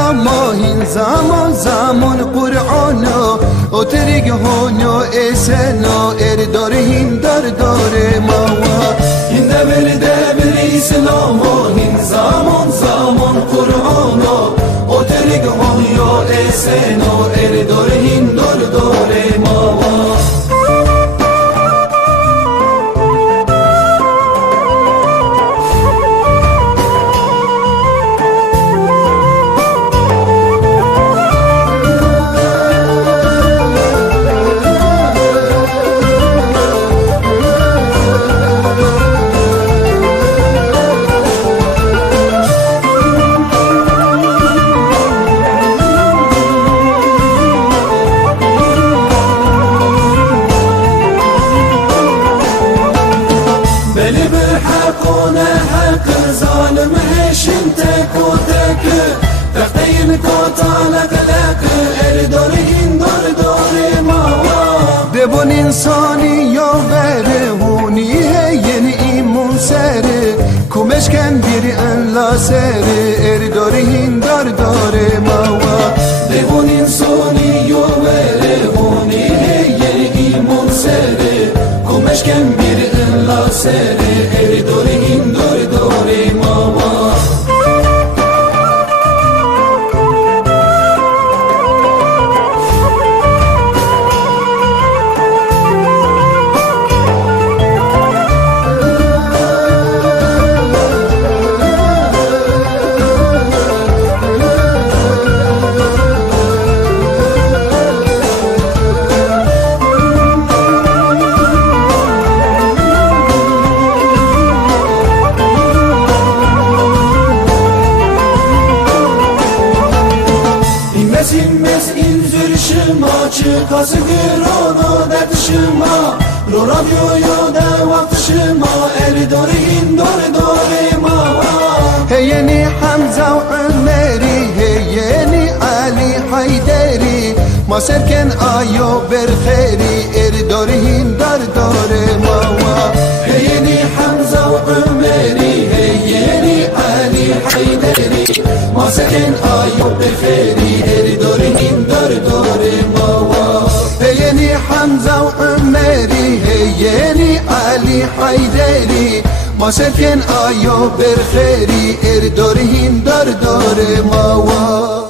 ماهین زمان زمان قرآنا و تریگ هونو اسنا داره هین داره ماوا هین دبر اسلام هین زمان زمان قرآنا و تریگ هونو اسنا داره هین داره ماوا بلی بالحقونه حق ظالم هشم تکو تک تختین کتالک لک داره داره ماوا دبون انسانی یا غره هونی یعنی ایمون سره کمش کن بیری انلا سره داره ماوا دبون انسانی یا غره هونی یعنی ایمون سره کمش کن بیری انلا سره داره ماوا Mez inzir şıma çıkası girona dert şıma Roramyo da vakt şıma dore mava Heyeni Hamza و عمری هیeni Ali Hayderi ما سرکن آیو برخیری داره ماوا هیeni Hamza و عمری هیeni Ali Hayderi ما سرکن آیو برخیری داره ماوا هیeni Hamza و عمری هیeni Ali Hayderi ما سرکن آیو برخیری داره ماوا